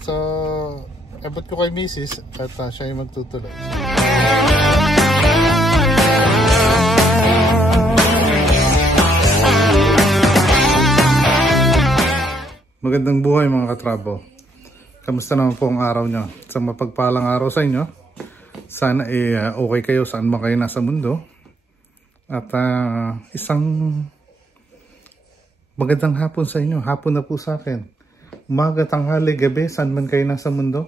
So, abot ko kay Mrs. at siya yung magtutuloy. Magandang buhay mga katrabo. Kamusta naman po ang araw nyo? Sa mapagpalang araw sa inyo. Sana okay kayo saan man kayo nasa mundo. At isang magandang hapon sa inyo. Hapon na po sa akin. Umaga, tanghali, gabi, saan man kayo nasa mundo.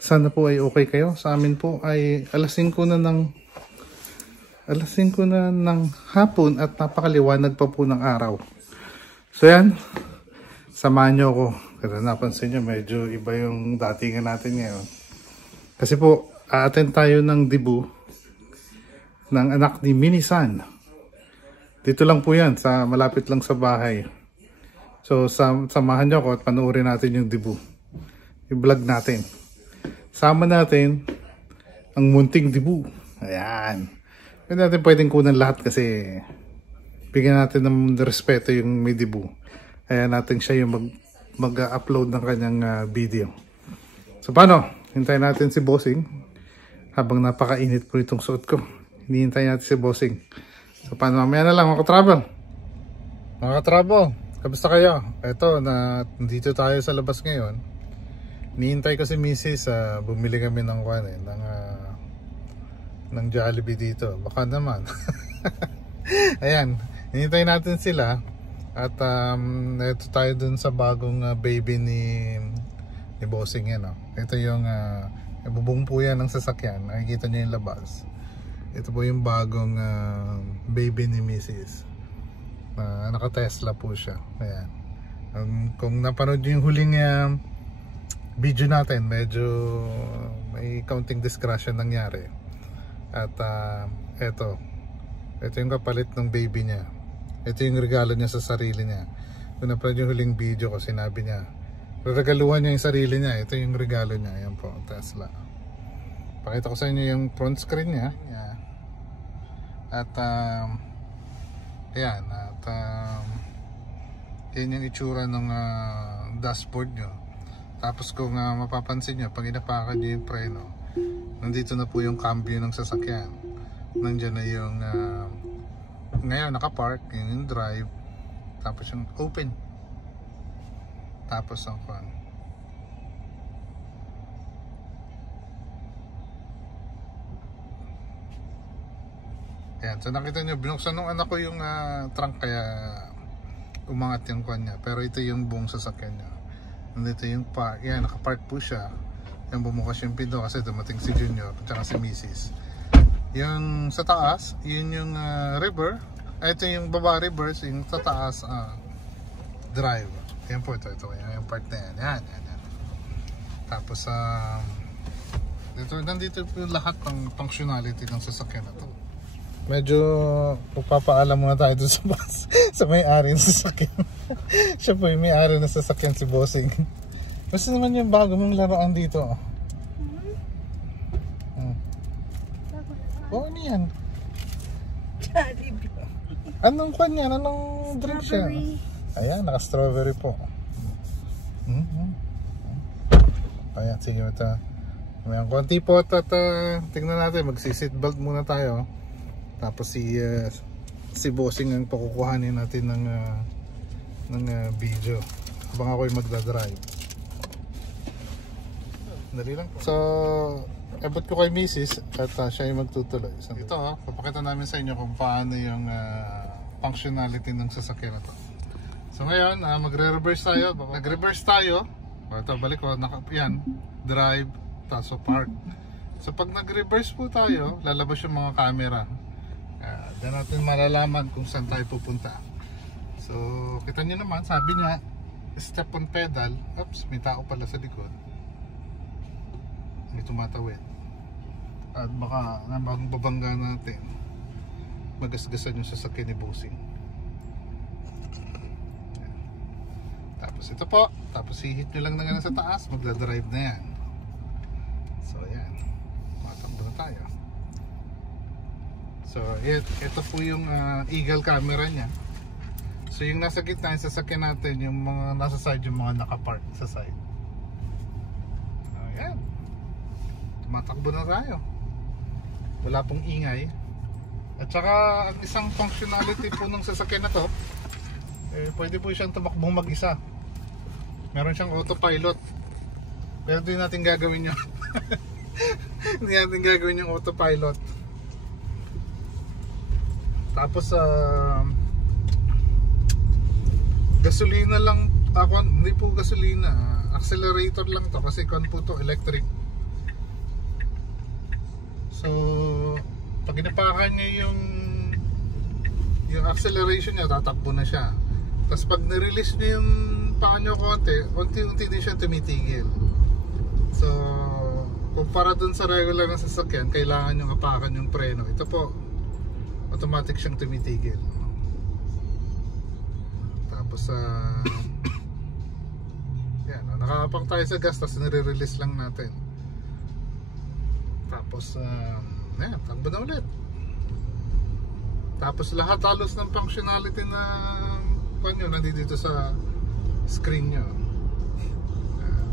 Sana po ay okay kayo. Sa amin po ay alas 5 na ng hapon at napakaliwanag pa po ng araw. So yan. Samahan nyo ako. Kasi napansin nyo, medyo iba yung datingan natin ngayon. Kasi po, a-attend tayo ng debut ng anak ni Minisan. Dito lang po yan, malapit lang sa bahay. So, samahan nyo ako at panoorin natin yung debut. Yung vlog natin. Sama natin ang munting debut. Ayan. Hindi natin pwedeng kunan lahat kasi bigyan natin ng respeto yung may debut. Kaya natin siya yung mag-upload ng kanyang video. So paano? Hintayin natin si Bossing. Habang napakainit po itong suot ko. Hinihintay natin si Bossing. So paano? Mamaya na lang mga katravel. Mga katravel, kamusta kayo? Eto, nandito tayo sa labas ngayon. Hinihintay ko si Mrs. Bumili kami ng ng Jollibee dito. Baka naman. Ayan. Hinihintay natin sila. At ito tayo dun sa bagong baby ni Bossing yan. Ito yung bubong po yan ng sasakyan. Nakikita nyo yung labas. Ito po yung bagong baby ni Mrs. Naka-Tesla po siya. Ayan. Kung napanood nyo yung huling video natin, medyo may counting discretion nangyari. At ito yung kapalit ng baby niya. Ito yung regalo niya sa sarili niya. Kung napanood yung huling video ko, sinabi niya regaluhan niya yung sarili niya. Ito yung regalo niya. Ayan po, Tesla. Pakita ko sa inyo yung front screen niya. Yeah. At ayan. At yan yung itsura ng dashboard nyo. Tapos kung mapapansin nyo, pag inapakan nyo yung preno, nandito na po yung cambio ng sasakyan. Nandiyan na yung ngayon nakapark, yun yung drive, tapos yung open, tapos ang fun. Ayan, so nakita nyo, binuksan nung anak ko yung trunk kaya umangat yung kwan niya, pero ito yung buong sasakyan niya. Nandito yung park, yan, nakapark po siya. Yan, bumukas yung pinto kasi dumating si Junior at si Mrs. Yung sa taas, yun yung river. Ito yung baba reverse, yung sa taas drive. Yan po, ito yung part na yan. Yan. Tapos nandito po yung lahat ng functionality ng sasakyan na to. Medyo papaalam muna tayo dun sa bus sa may-ari ng sasakyan. Siya po yung may-ari ng sasakyan, si Bossing. Basta naman yung bago mong laruan dito. Ano yan? Jollibee. Anong kwan yan? Anong drink siya? Ayan, naka-strawberry po. Ayan, sige ito. May konti po at tingnan natin, magsi-seatbelt muna tayo. Tapos si Bossing ang pakukuhanin natin ng video habang ako'y magdadrive. Dali lang po. So, abot ko kay Mrs. at siya yung magtutuloy. So, ito papakita namin sa inyo kung paano yung functionality ng sasakyan na to. So ngayon, magre-reverse tayo. Nag-reverse tayo. Ito, balik ko. Yan, drive, tapos park. So pag nag-reverse po tayo, lalabas yung mga camera. Diyan natin malalaman kung saan tayo pupunta. So, kita nyo naman, sabi niya, step on pedal. Oops, may tao pala sa likod. May tumatawid. At baka nabagong babangga natin, magasgasan yung sasakyan ni Bossing. Tapos ito po, tapos i-hit nyo lang na nga sa taas, magdadrive na yan. So yan, matakbo na tayo. So ito po yung eagle camera nya. So yung nasa gitna yung sasakyan natin, yung mga nasa side, yung mga nakapark sa side. Ayan. Tumatakbo na tayo. Wala pong ingay. At saka ang isang functionality po ng sasakyan na to, pwede po siyang tumakbong mag-isa. Meron siyang autopilot. Pero hindi natin gagawin yun. Hindi natin gagawin yung autopilot. Tapos gasolina lang ako, hindi po gasolina, accelerator lang to kasi kon po to electric. So pag inapakan niya yung acceleration niya, tatakbo na siya. Tapos pag nirelease niya yung paa niyo konti, unti-unti din siya tumitigil. So kumpara dun sa regular na sasakyan, kailangan yung apakan yung preno. Ito po automatic siyang tumitigil. Tapos yan, nakaapak tayo sa gas, tapos nire-release lang natin. Tapos yan, takbo na ulit. Tapos lahat halos ng functionality na nyo nandito sa screen nyo.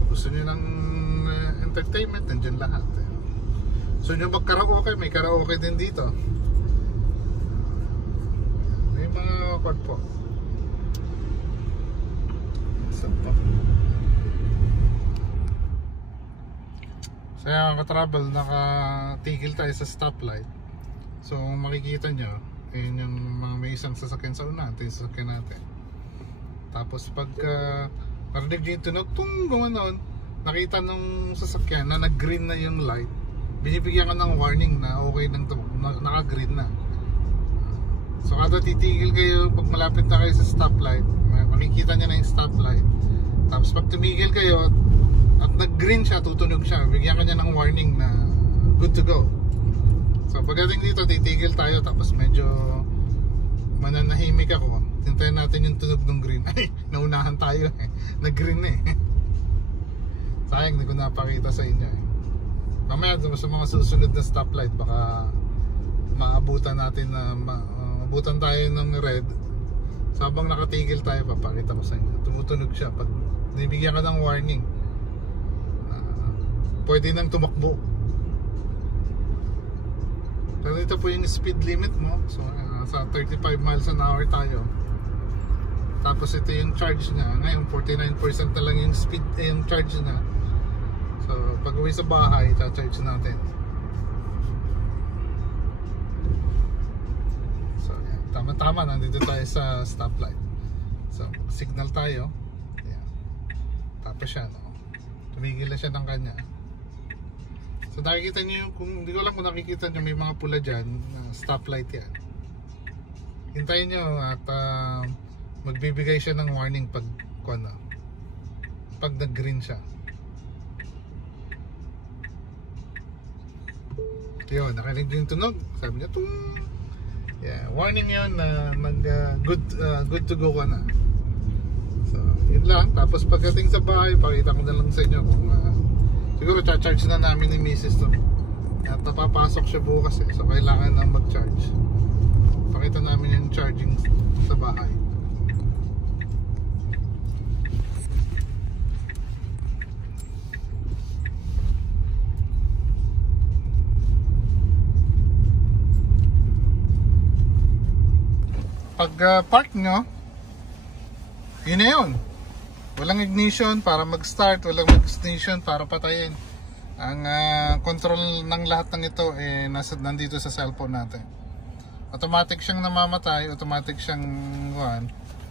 Gusto nyo ng entertainment, nandyan lahat. Gusto nyo mag-karaoke, may karaoke din dito. May mga quad po. Saan pa? So yan, ka-travel, nakatigil tayo sa stoplight. So makikita nyo, yun yung mga may isang sasakyan sa unahan, ito yung sasakyan natin. Tapos pagka narinig nyo yung tunog, gumanon, nakita nung sasakyan na nag-green na yung light, binibigyan ka ng warning na okay nang naka-green na. So kada titigil kayo, pag malapit na kayo sa stoplight, makikita nyo na yung stoplight. Tapos pag tumigil kayo at nag-green siya, tutunog siya, bigyan ka niya ng warning na good to go. So pagdating dito, titigil tayo, tapos medyo mananahimik ako. Tintayin natin yung tunog ng green. Ay, naunahan tayo eh. Nag-green na eh. Sayang, hindi ko napakita sa inyo eh. Mamaya sa mga susunod na stoplight, baka maabutan natin na maabutan tayo ng red. So habang nakatigil tayo, papakita ko sa inyo. Tumutunog siya pag nibigyan ka ng warning. Pwede nang tumakbo. So dito po yung speed limit mo. So sa 35 miles an hour tayo. Tapos ito yung charge niya. Ngayon 49% na lang yung speed, yung charge niya. So pag uwi sa bahay, cha-charge natin. So tama-tama, nandito tayo sa stoplight. So signal tayo. Ayan. Tapos siya, no? Tumigil na siya ng kanya. So nakikita niyo, kung hindi ko alam kung nakikita niyo, may mga pula dyan, stoplight yan. Hintayin niyo at magbibigay siya ng warning pag nag-green siya. Yun, nakinig din yung tunog. Sabi niya, tung! Yeah, warning yun na good to go ka na. So, yun lang. Tapos pagdating sa bahay, pakita ko na lang sa inyo kung siguro cha-charge na namin ni Mrs. to. At napapasok siya bukas eh. So kailangan na mag-charge. Pakita namin yung charging sa bahay. Pag park nyo, yun na yun. Walang ignition para mag-start, walang ignition para patayin. Ang control ng lahat ng ito nandito sa cellphone natin. Automatic siyang namamatay, automatic siyang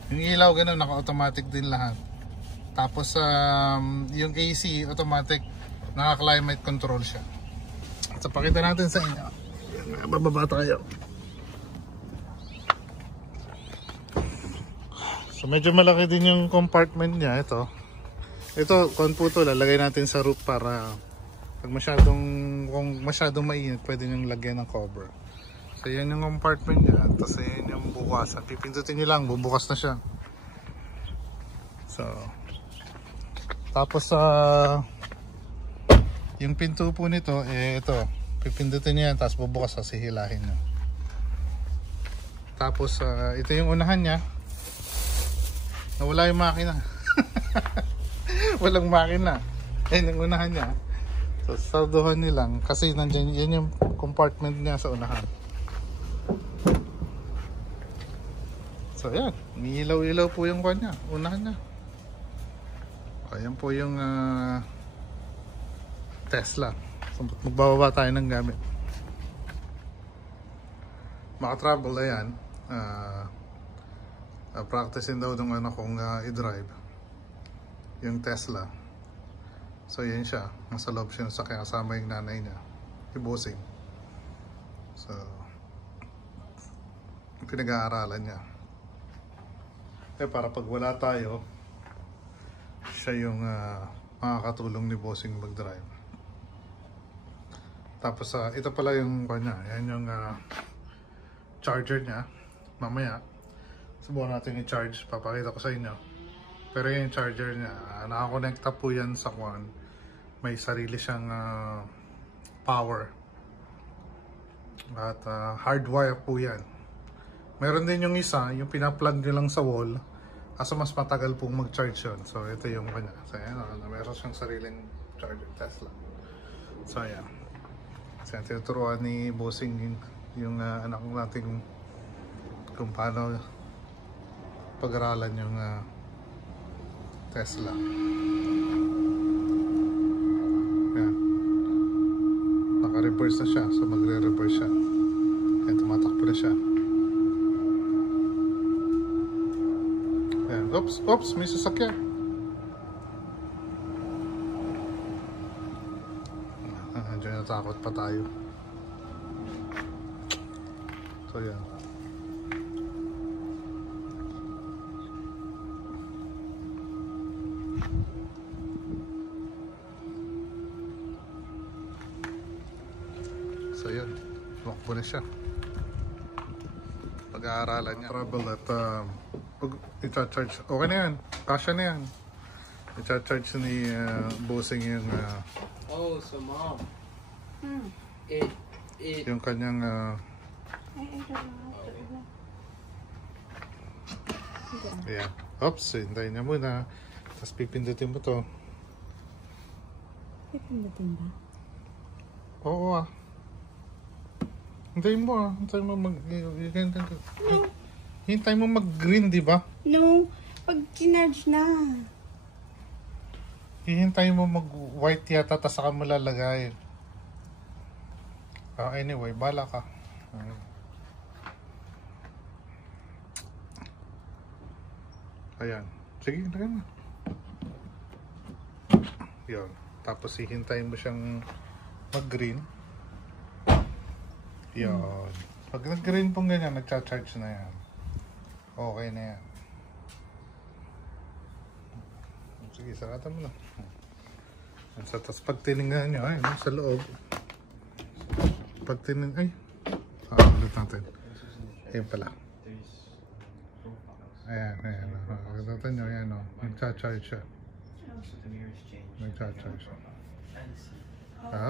yung ilaw ganun, naka-automatic din lahat. Tapos yung AC automatic, naka-climate control siya. So pakita natin sa inyo. Bababa tayo. So medyo malaki din yung compartment niya. Ito kung po ito, lalagay natin sa roof para kung masyadong mainit, pwede nyo lagyan ng cover. So yan yung compartment niya. Tapos yan yung bukasan. Pipindutin nyo lang, bubukas na siya. So tapos yung pinto po nito, ito, pipindutin nyo yan, tapos bubukas, hihilahin nyo. Tapos ito yung unahan niya. Nawala yung makina. Walang makina. Ayun yung unahan niya. So, sarduhan nilang kasi nandiyan yan yung compartment niya sa unahan. So, yan. Umiilaw-ilaw po yung kanya. Unahan niya. Ayan po yung Tesla. So, magbababa tayo ng gamit. Maka-travel, ayan. Practicein daw ng anak kong i-drive. Yung Tesla. So, yan siya. Nasa loob siya sa kasama yung nanay niya. Yung bossing. So, pinag-aaralan niya. Para pag wala tayo, siya yung makakatulong ni bossing mag-drive. Tapos, ito pala yung kanya. Yan yung charger niya. Mamaya, subukan natin i-charge. Papakita ko sa inyo. Pero yung charger niya, nakakonekta po yan sa kwan. May sarili siyang power. At hardwire po yan. Meron din yung isa, yung pina-plug nyo lang sa wall. Kaso mas matagal pong mag-charge yun. So ito yung kanya. So ayan, meron siyang sariling charger, Tesla. So ayan. So ayan, tinuturuan ni bossing yung anak natin kung paano pag-aralan yung Tesla. Ayan. Naka-reverse na siya. So magre-reverse siya. Ayan, tumatakbo na siya. Ayan. Oops, may sasakyan. Diyan natakot pa tayo. So yan. So yan, tumakbo na siya. Pag-aaralan niya. Travel at pag i-charge. Okay na yan, kasya na yan. I-charge ni bossing yung Oh, so mom. yung kanyang ayan. Oops, hintayin niya muna. Tapos pipindutin mo to. Pipindutin ba? Oo hintayin mo hintayin mo hintayin mo mag-green, di ba? No, pag kinarge na. Hihintayin mo mag-white yata, tapos saka mo lalagay. Anyway, bala ka. Ayan. Sige, lagay mo. Yun. Tapos hihintayin mo siyang mag-green. Yun. Pag nag-green pong ganyan, nagcha-charge na yan. Okay na yan. Sige, saratan mo na. So, tapos pag tinignan nyo, ay, sa loob. Pag tinignan, ay, ulit natin. Ayan pala. Ayan. Natin nyo, ayan o. Nagcha-charge siya. Nagcha-charge siya.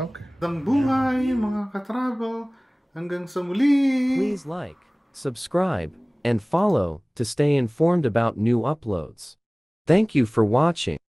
Okay. Ang buhay, mga ka-travel. Hanggang sa muli! Please like, subscribe, and follow to stay informed about new uploads. Thank you for watching.